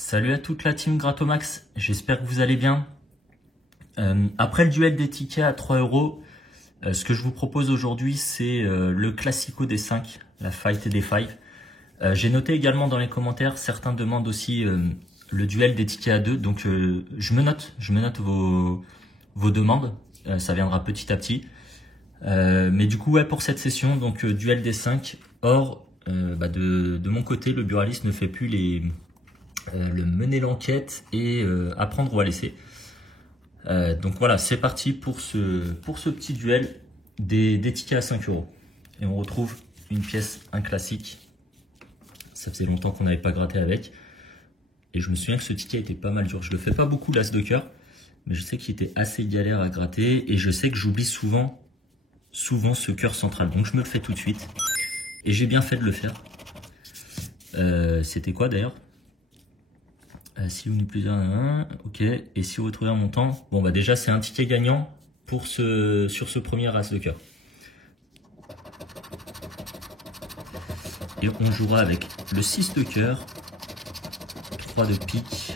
Salut à toute la team Gratomax, j'espère que vous allez bien. Après le duel des tickets à 3 euros, ce que je vous propose aujourd'hui c'est le classico des 5, la fight des 5. J'ai noté également dans les commentaires, certains demandent aussi le duel des tickets à 2, donc je me note vos demandes, ça viendra petit à petit. Mais du coup ouais, pour cette session, donc duel des 5, or de mon côté le buraliste ne fait plus le mener l'enquête et apprendre ou à laisser. Donc voilà, c'est parti pour ce petit duel des tickets à 5 euros. Et on retrouve une pièce, un classique. Ça faisait longtemps qu'on n'avait pas gratté avec. Et je me souviens que ce ticket était pas mal dur. Je le fais pas beaucoup, l'as de cœur, mais je sais qu'il était assez galère à gratter. Et je sais que j'oublie souvent ce cœur central. Donc je me le fais tout de suite. Et j'ai bien fait de le faire. C'était quoi d'ailleurs? Si vous n'êtes plus un, ok. Et si vous retrouvez un montant, bon bah déjà c'est un ticket gagnant pour sur ce premier as de cœur. Et on jouera avec le 6 de cœur, 3 de pique.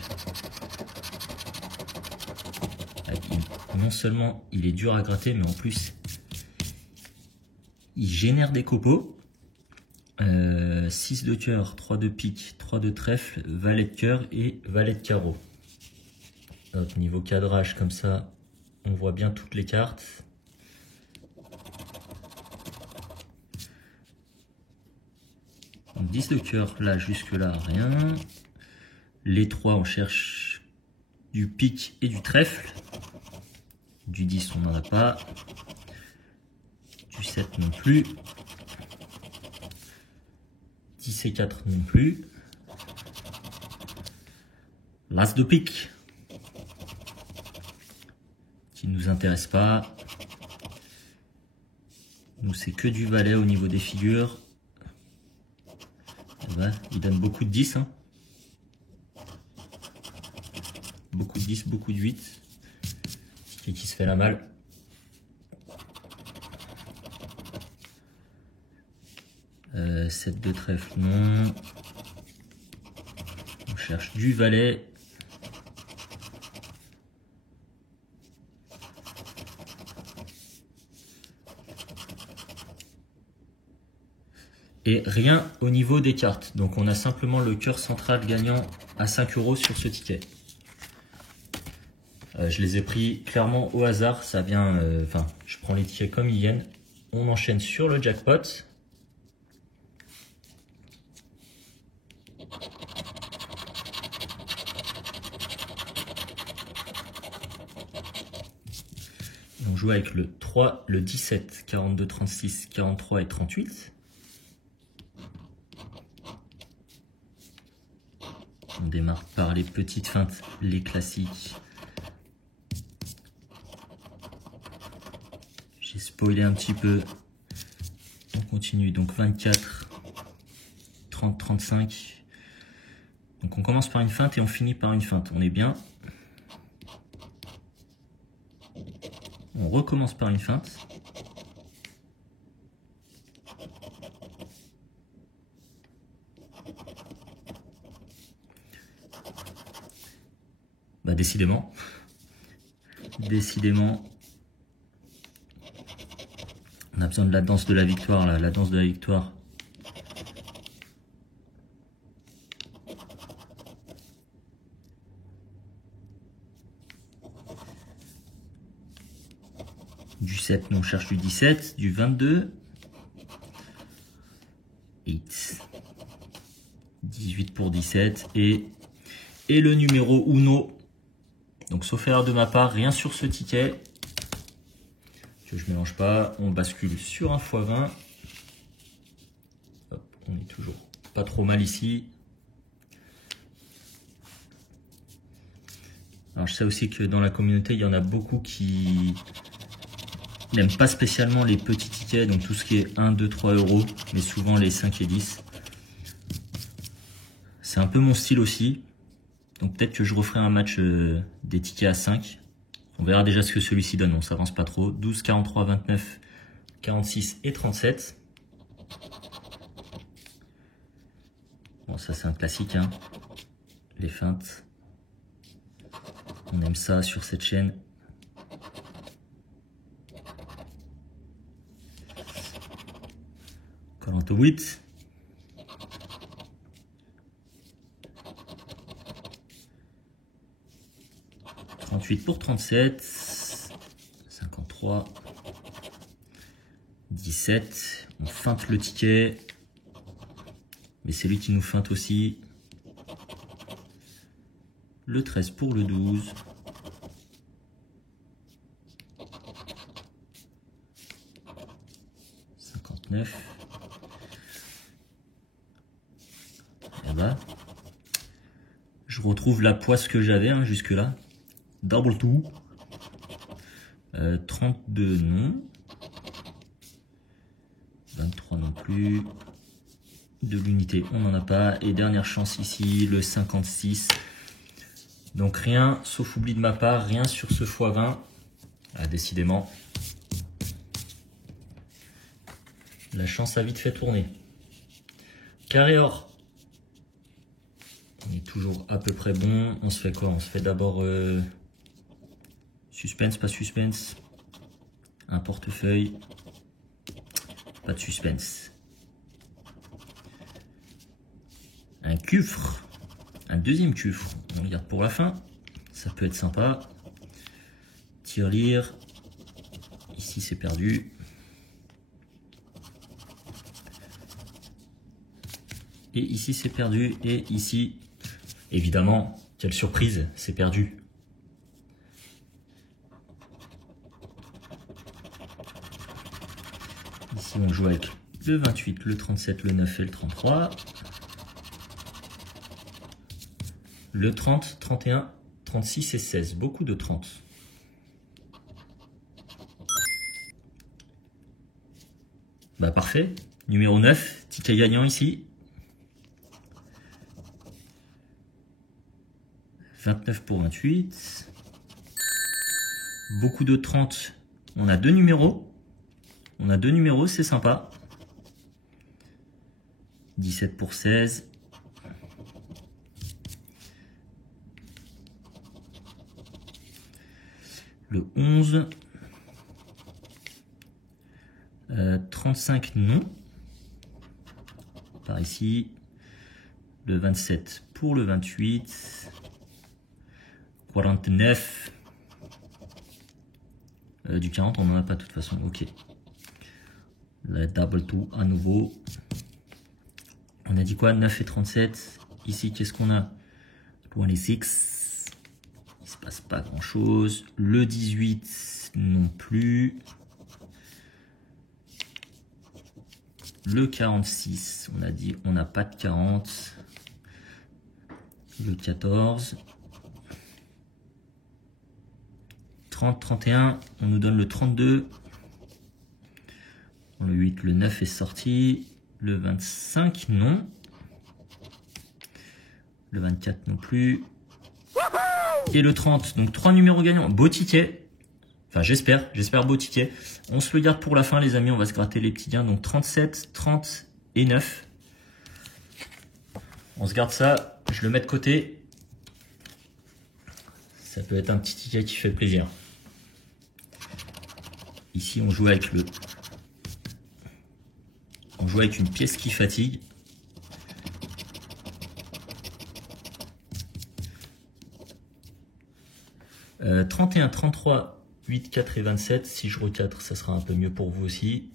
Non seulement il est dur à gratter, mais en plus il génère des copeaux. 6 de cœur, 3 de pique, 3 de trèfle, valet de cœur et valet de carreau. Hop, niveau cadrage comme ça, on voit bien toutes les cartes. Donc 10 de cœur, là jusque là rien. Les 3 on cherche du pique et du trèfle. Du 10 on n'en a pas. Du 7 non plus. 10 et 4 non plus. L'as de pique, qui ne nous intéresse pas. Nous c'est que du valet au niveau des figures. Ouais, il donne beaucoup de 10. Hein. Beaucoup de 10, beaucoup de 8. Et qui se fait la malle. Euh, 7 de trèfle, non. On cherche du valet. Et rien au niveau des cartes. Donc on a simplement le cœur central gagnant à 5 euros sur ce ticket. Je les ai pris clairement au hasard. Ça vient, je prends les tickets comme ils viennent. On enchaîne sur le jackpot. On joue avec le 3, le 17, 42, 36, 43 et 38. On démarre par les petites feintes, les classiques. J'ai spoilé un petit peu. On continue, donc 24, 30, 35. Donc on commence par une feinte et on finit par une feinte. On est bien. On recommence par une feinte. Bah décidément. Décidément. On a besoin de la danse de la victoire, là, la danse de la victoire. Du 7, nous on cherche du 17, du 22. 8. 18 pour 17 et le numéro Uno. Donc sauf erreur de ma part, rien sur ce ticket. Que je mélange pas, on bascule sur un x20. Hop, on est toujours pas trop mal ici. Alors je sais aussi que dans la communauté, il y en a beaucoup qui n'aiment pas spécialement les petits tickets, donc tout ce qui est 1, 2, 3 euros, mais souvent les 5 et 10. C'est un peu mon style aussi. Donc peut-être que je referai un match des tickets à 5. On verra déjà ce que celui-ci donne, on s'avance pas trop. 12, 43, 29, 46 et 37. Bon, ça c'est un classique, hein. les feintes. On aime ça sur cette chaîne. $48. $38 pour 37. 53. 17. On feinte le ticket. Mais c'est lui qui nous feinte aussi. Le 13 pour le 12. $59. Et là, je retrouve la poisse que j'avais jusque là. Double tout. 32 non. 23 non plus. De l'unité, on n'en a pas. Et dernière chance ici, le 56. Donc rien, sauf oubli de ma part, rien sur ce x20. Ah, décidément. La chance a vite fait tourner. Carré or. On est toujours à peu près bon. On se fait quoi? On se fait d'abord suspense, pas suspense. Un portefeuille. Pas de suspense. Un cufre. Un deuxième cufre. On regarde pour la fin. Ça peut être sympa. Tirelire. Ici c'est perdu. Et ici c'est perdu. Et ici, évidemment, quelle surprise, c'est perdu. Ici on joue avec le 28, le 37, le 9 et le 33. Le 30, 31, 36 et 16. Beaucoup de 30. Bah parfait. Numéro 9, ticket gagnant ici. 29 pour 28. Beaucoup de 30. On a deux numéros. On a deux numéros, c'est sympa. 17 pour 16. Le 11. 35 non. Par ici. Le 27 pour le 28. 49. Du 40, on n'en a pas de toute façon. Ok. La double two à nouveau. On a dit quoi? 9 et 37. Ici, qu'est-ce qu'on a? 26. Il se passe pas grand chose. Le 18 non plus. Le 46, on a dit on n'a pas de 40. Le 14. 30, 31, on nous donne le 32. Le 8, le 9 est sorti. Le 25, non. Le 24 non plus. Et le 30, donc 3 numéros gagnants. Beau ticket. Enfin, j'espère beau ticket. On se le garde pour la fin, les amis. On va se gratter les petits gains. Donc 37, 30 et 9. On se garde ça. Je le mets de côté. Ça peut être un petit ticket qui fait plaisir. Ici, on joue avec le... On joue avec une pièce qui fatigue. « 31, 33, 8, 4 et 27. Si je re-4, ça sera un peu mieux pour vous aussi.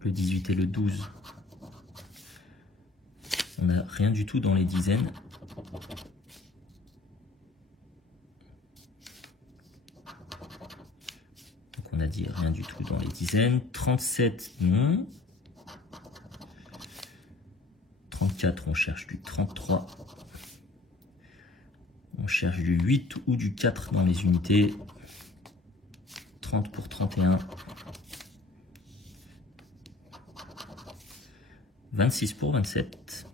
Le 18 et le 12. On n'a rien du tout dans les dizaines. Donc on a dit rien du tout dans les dizaines. 37, non. 34, on cherche du 33. On cherche du 8 ou du 4 dans les unités. 30 pour 31. 26 pour 27.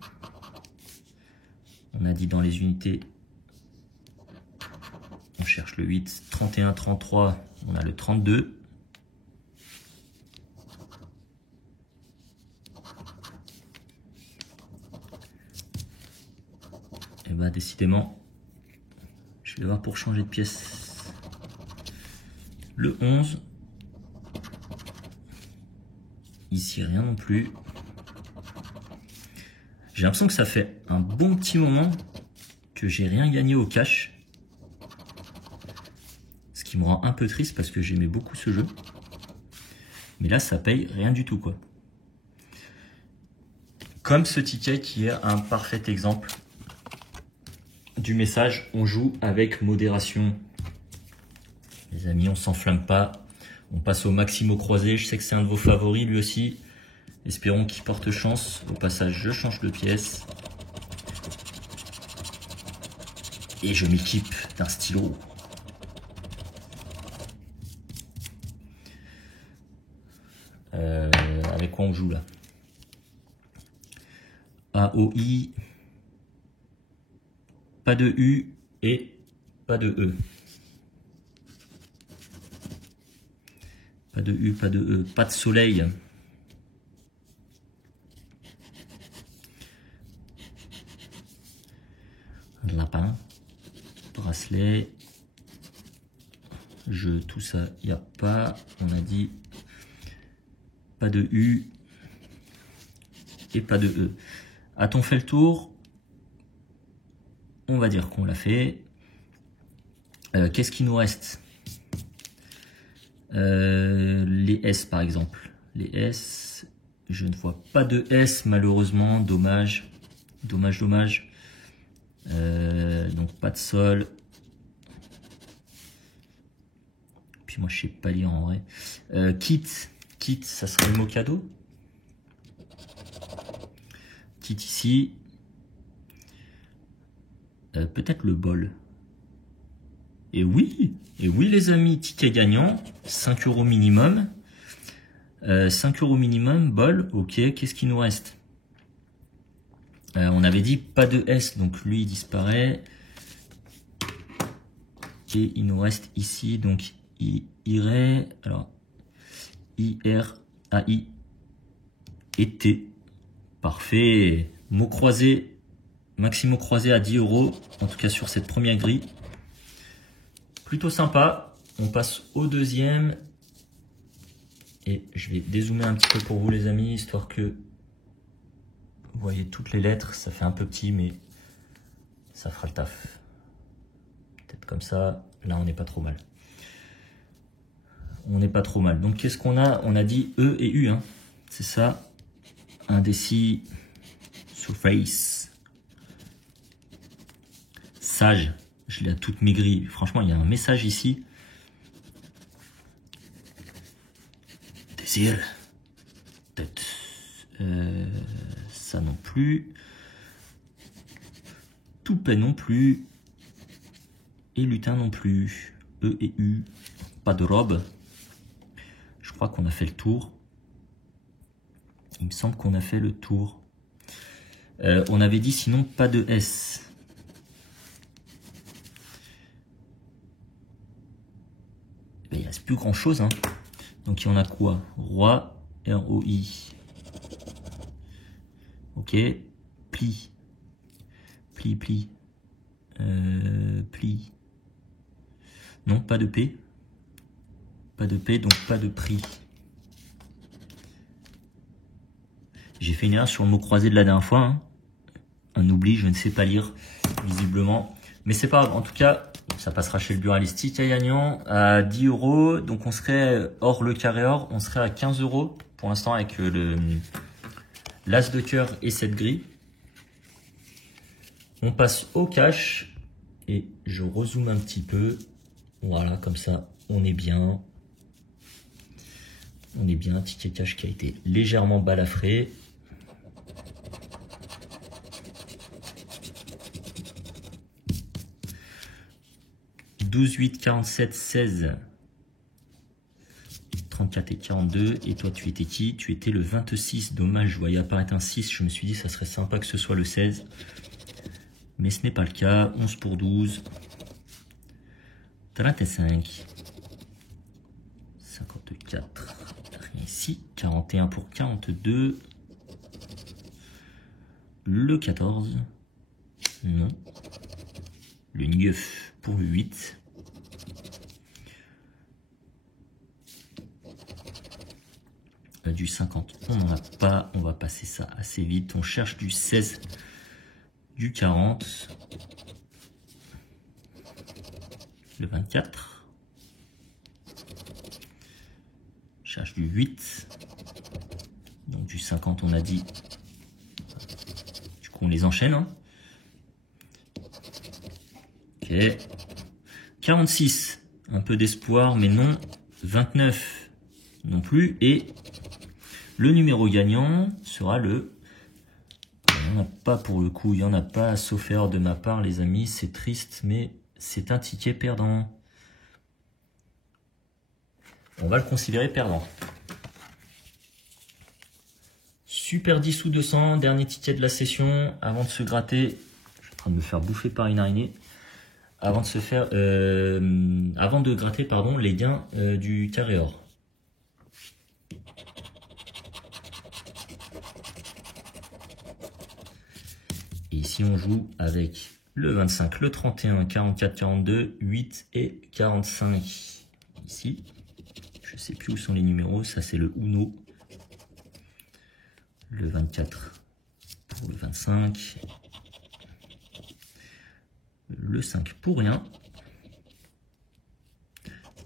On a dit dans les unités, on cherche le 8. 31, 33, on a le 32. Et bah décidément, je vais voir pour changer de pièce. Le 11. Ici rien non plus. J'ai l'impression que ça fait un bon petit moment que j'ai rien gagné au cash. Ce qui me rend un peu triste parce que j'aimais beaucoup ce jeu. Mais là ça paye rien du tout quoi. Comme ce ticket qui est un parfait exemple du message, on joue avec modération. Les amis, on s'enflamme pas. On passe au Maximo croisé. Je sais que c'est un de vos favoris lui aussi. Espérons qu'il porte chance. Au passage, je change de pièce. Et je m'équipe d'un stylo. Avec quoi on joue là? AOI. Pas de U et pas de E. Pas de U, pas de E. Pas de soleil. Lapin. Bracelet. Jeu, tout ça, il n'y a pas. On a dit pas de U et pas de E. A-t-on fait le tour? On va dire qu'on l'a fait. Qu'est-ce qui nous reste? Les S par exemple. Les S, je ne vois pas de S malheureusement, dommage. Dommage, dommage. Donc pas de sol. Puis moi je sais pas lire en vrai. Kit, ça serait le mot cadeau. Kit ici. Peut-être le bol. Et oui les amis, ticket gagnant, 5 € minimum. 5 € minimum, bol, ok, qu'est-ce qui nous reste? On avait dit pas de S, donc lui il disparaît. Et il nous reste ici, donc il irait, alors, I, R, A, I et T. Parfait. Mot croisé, Maximo croisé à 10 €, en tout cas sur cette première grille. Plutôt sympa. On passe au deuxième. Et je vais dézoomer un petit peu pour vous les amis, histoire que vous voyez toutes les lettres. Ça fait un peu petit, mais ça fera le taf. Peut-être comme ça. Là, on n'est pas trop mal. On n'est pas trop mal. Donc, qu'est-ce qu'on a? On a dit E et U. Hein. C'est ça. Indécis. Surface. Sage. Je l'ai à toutes mes grilles. Franchement, il y a un message ici. Désir. Peut-être. Ça non plus. Toupet non plus. Et lutin non plus. E et U. Pas de robe. Je crois qu'on a fait le tour. Il me semble qu'on a fait le tour. On avait dit sinon pas de S. Il ne reste plus grand chose. Hein. Donc il y en a quoi? Roi, R-O-I. Ok. Pli. Pli, pli. Pli. Non, pas de P. Pas de P, donc pas de prix. J'ai fait une erreur sur le mot croisé de la dernière fois. Hein. Un oubli, je ne sais pas lire, visiblement. Mais c'est pas grave. En tout cas, ça passera chez le buraliste gagnant à 10 €. Donc on serait hors le carré or, on serait à 15 € pour l'instant avec l'as de cœur et cette grille. On passe au cash et je rezoome un petit peu. Voilà, comme ça, on est bien. On est bien. Ticket cash qui a été légèrement balafré. « 12, 8, 47, 16, 34 et 42. Et toi, tu étais qui? Tu étais le 26. Dommage, je voyais apparaître un 6. Je me suis dit, ça serait sympa que ce soit le 16. Mais ce n'est pas le cas. 11 pour 12. 35. 54. Rien ici. 41 pour 42. Le 14. Non. Le 9 pour le 8. Du 50, on n'en a pas. On va passer ça assez vite. On cherche du 16, du 40, le 24. On cherche du 8. Donc du 50, on a dit. Du coup, on les enchaîne. Hein. Ok. 46, un peu d'espoir, mais non. 29, non plus. Et le numéro gagnant sera le... Il n'y en a pas pour le coup, il n'y en a pas, sauf erreur de ma part, les amis. C'est triste, mais c'est un ticket perdant. On va le considérer perdant. Super 10 ou 200, dernier ticket de la session. Avant de se gratter, je suis en train de me faire bouffer par une araignée. Avant de gratter, pardon, les gains du carré or. Et ici, on joue avec le 25, le 31, 44, 42, 8 et 45. Ici, je ne sais plus où sont les numéros, ça c'est le Uno. Le 24 pour le 25. Le 5 pour rien.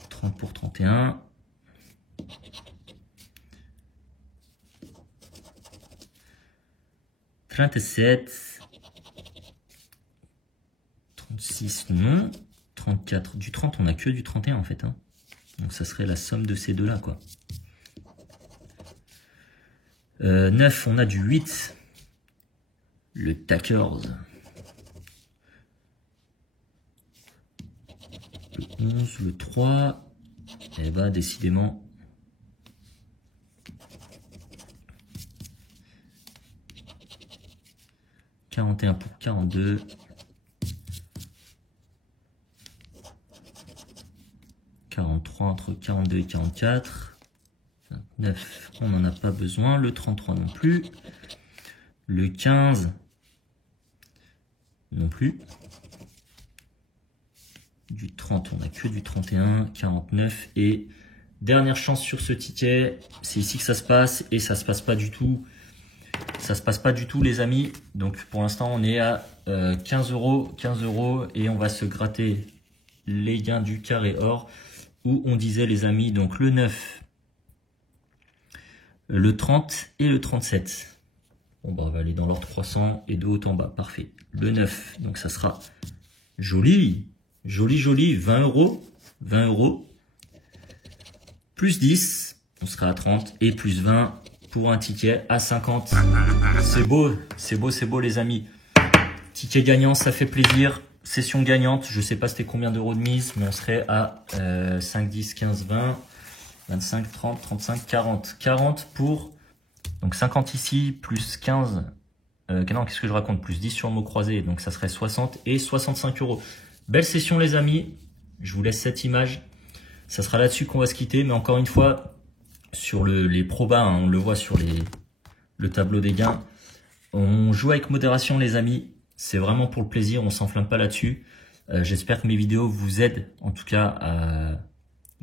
30 pour 31. 37. 36 non. 34. Du 30, on n'a que du 31 en fait. Hein. Donc ça serait la somme de ces deux-là, quoi. 9, on a du 8. Le Tackers. Le 11, le 3. Et bah décidément. « 41 pour 42. 43 entre 42 et 44. 29, on n'en a pas besoin. Le 33 non plus. Le 15 non plus. Du 30, on n'a que du 31. 49. Et dernière chance sur ce ticket. C'est ici que ça se passe. Et ça se passe pas du tout. Ça se passe pas du tout, les amis. Donc pour l'instant, on est à 15 €. 15 €. Et on va se gratter les gains du carré or. Où on disait, les amis, donc le 9. Le 30 et le 37. Bon, bah, on va aller dans l'ordre 300 et de haut en bas. Parfait. Le 9, donc ça sera joli. Joli, joli. 20 €. 20 €. Plus 10, on sera à 30. Et plus 20 pour un ticket à 50. C'est beau, c'est beau, c'est beau, les amis. Ticket gagnant, ça fait plaisir. Session gagnante, je sais pas c'était combien d'euros de mise, mais on serait à 5, 10, 15, 20, 25, 30, 35, 40. 40 pour, donc 50 ici, plus 15, non, qu'est-ce que je raconte, plus 10 sur le mot croisé, donc ça serait 60 et 65 €. Belle session, les amis, je vous laisse cette image, ça sera là-dessus qu'on va se quitter, mais encore une fois, sur les probas, hein, on le voit sur le tableau des gains, on joue avec modération, les amis. C'est vraiment pour le plaisir, on s'enflamme pas là-dessus. J'espère que mes vidéos vous aident, en tout cas,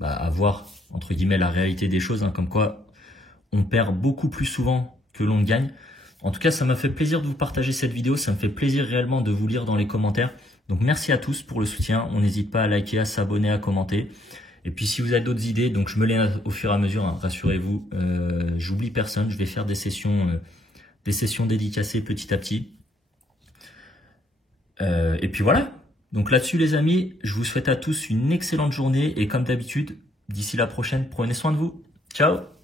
à voir, entre guillemets, la réalité des choses, hein, comme quoi on perd beaucoup plus souvent que l'on gagne. En tout cas, ça m'a fait plaisir de vous partager cette vidéo, ça me fait plaisir réellement de vous lire dans les commentaires. Donc merci à tous pour le soutien, on n'hésite pas à liker, à s'abonner, à commenter. Et puis si vous avez d'autres idées, donc je me les note au fur et à mesure, hein, rassurez-vous, j'oublie personne, je vais faire des sessions dédicacées petit à petit. Et puis voilà, donc là-dessus les amis, je vous souhaite à tous une excellente journée et comme d'habitude, d'ici la prochaine, prenez soin de vous. Ciao!